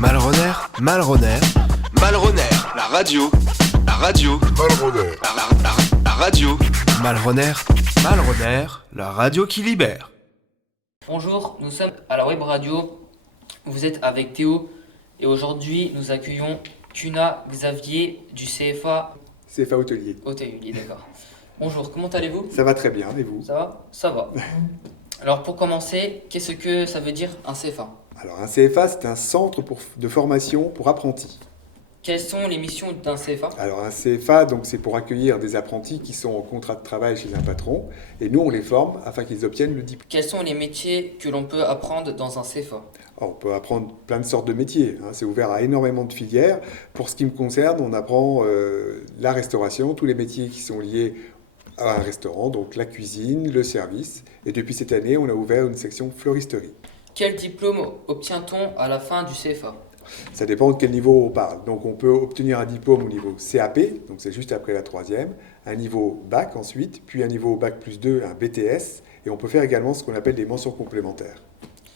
Malroner, Malroner, Malroner, la radio, Malroner. la radio, Malroner, Malroner, la radio qui libère. Bonjour, nous sommes à la web radio, vous êtes avec Théo et aujourd'hui nous accueillons Kuna Xavier du CFA CFA Hôtelier. Hôtelier, d'accord. Bonjour, comment allez-vous? Ça va très bien, et vous? Ça va? Ça va. Alors pour commencer, qu'est-ce que ça veut dire un CFA? Alors un CFA, c'est un centre de formation pour apprentis. Quelles sont les missions d'un CFA? Alors un CFA, donc, c'est pour accueillir des apprentis qui sont en contrat de travail chez un patron, et nous on les forme afin qu'ils obtiennent le diplôme. Quels sont les métiers que l'on peut apprendre dans un CFA? Alors, on peut apprendre plein de sortes de métiers, hein. C'est ouvert à énormément de filières. Pour ce qui me concerne, on apprend la restauration, tous les métiers qui sont liés à un restaurant, donc la cuisine, le service. Et depuis cette année, on a ouvert une section fleuristerie. Quel diplôme obtient-on à la fin du CFA? Ça dépend de quel niveau on parle. Donc on peut obtenir un diplôme au niveau CAP, donc c'est juste après la troisième, un niveau bac ensuite, puis un niveau bac plus 2, un BTS, et on peut faire également ce qu'on appelle des mentions complémentaires.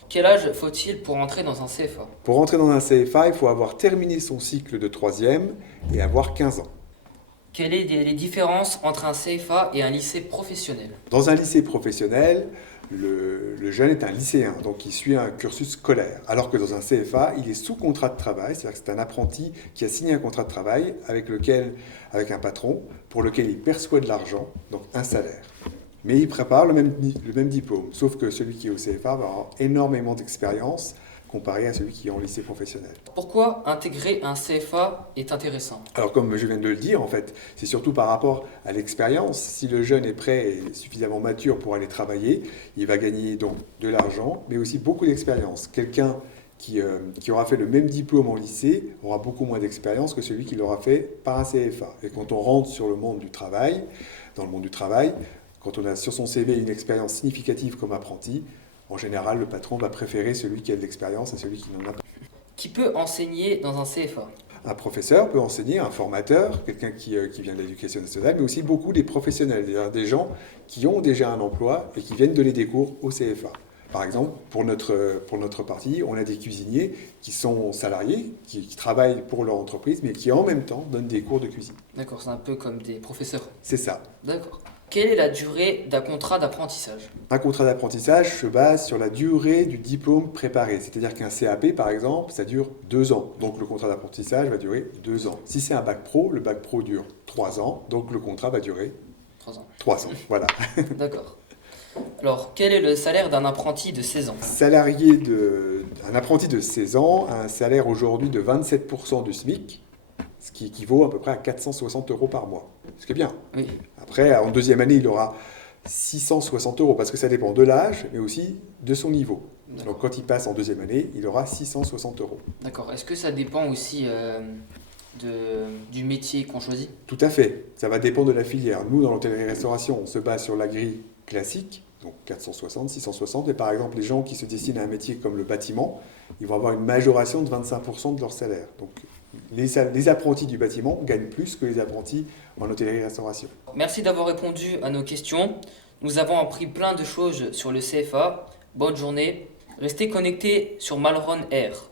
Quel âge faut-il pour entrer dans un CFA? Pour entrer dans un CFA, il faut avoir terminé son cycle de troisième et avoir 15 ans. Quelles sont les différences entre un CFA et un lycée professionnel? Dans un lycée professionnel, le jeune est un lycéen, donc il suit un cursus scolaire. Alors que dans un CFA, il est sous contrat de travail, c'est-à-dire que c'est un apprenti qui a signé un contrat de travail avec un patron, pour lequel il perçoit de l'argent, donc un salaire. Mais il prépare le même diplôme, sauf que celui qui est au CFA va avoir énormément d'expérience comparé à celui qui est en lycée professionnel. Pourquoi intégrer un CFA est intéressant? Alors comme je viens de le dire, en fait, c'est surtout par rapport à l'expérience. Si le jeune est prêt et suffisamment mature pour aller travailler, il va gagner donc de l'argent, mais aussi beaucoup d'expérience. Quelqu'un qui aura fait le même diplôme en lycée aura beaucoup moins d'expérience que celui qui l'aura fait par un CFA. Et quand on rentre dans le monde du travail, quand on a sur son CV une expérience significative comme apprenti, en général, le patron va préférer celui qui a de l'expérience à celui qui n'en a pas. Qui peut enseigner dans un CFA? Un professeur peut enseigner, un formateur, quelqu'un qui vient de l'éducation nationale, mais aussi beaucoup des professionnels, c'est-à-dire des gens qui ont déjà un emploi et qui viennent donner des cours au CFA. Par exemple, pour notre partie, on a des cuisiniers qui sont salariés, qui travaillent pour leur entreprise, mais qui en même temps donnent des cours de cuisine. D'accord, c'est un peu comme des professeurs. C'est ça. D'accord. Quelle est la durée d'un contrat d'apprentissage? Un contrat d'apprentissage se base sur la durée du diplôme préparé. C'est-à-dire qu'un CAP, par exemple, ça dure 2 ans. Donc le contrat d'apprentissage va durer 2 ans. Si c'est un bac pro, le bac pro dure 3 ans. Donc le contrat va durer 3 ans. 3 ans. Voilà. D'accord. Alors, quel est le salaire d'un apprenti de 16 ans? Un apprenti de 16 ans a un salaire aujourd'hui de 27% du SMIC, ce qui équivaut à peu près à 460 € par mois. Ce qui est bien. Oui. Après, en deuxième année, il aura 660 €, parce que ça dépend de l'âge, mais aussi de son niveau. D'accord. Donc quand il passe en deuxième année, il aura 660 €. D'accord. Est-ce que ça dépend aussi du métier qu'on choisit? Tout à fait. Ça va dépendre de la filière. Nous, dans l'hôtellerie-restauration, on se base sur la grille classique, donc 460, 660. Et par exemple, les gens qui se destinent à un métier comme le bâtiment, ils vont avoir une majoration de 25% de leur salaire. Donc les apprentis du bâtiment gagnent plus que les apprentis en hôtellerie-restauration. Merci d'avoir répondu à nos questions. Nous avons appris plein de choses sur le CFA. Bonne journée. Restez connectés sur Malron Air.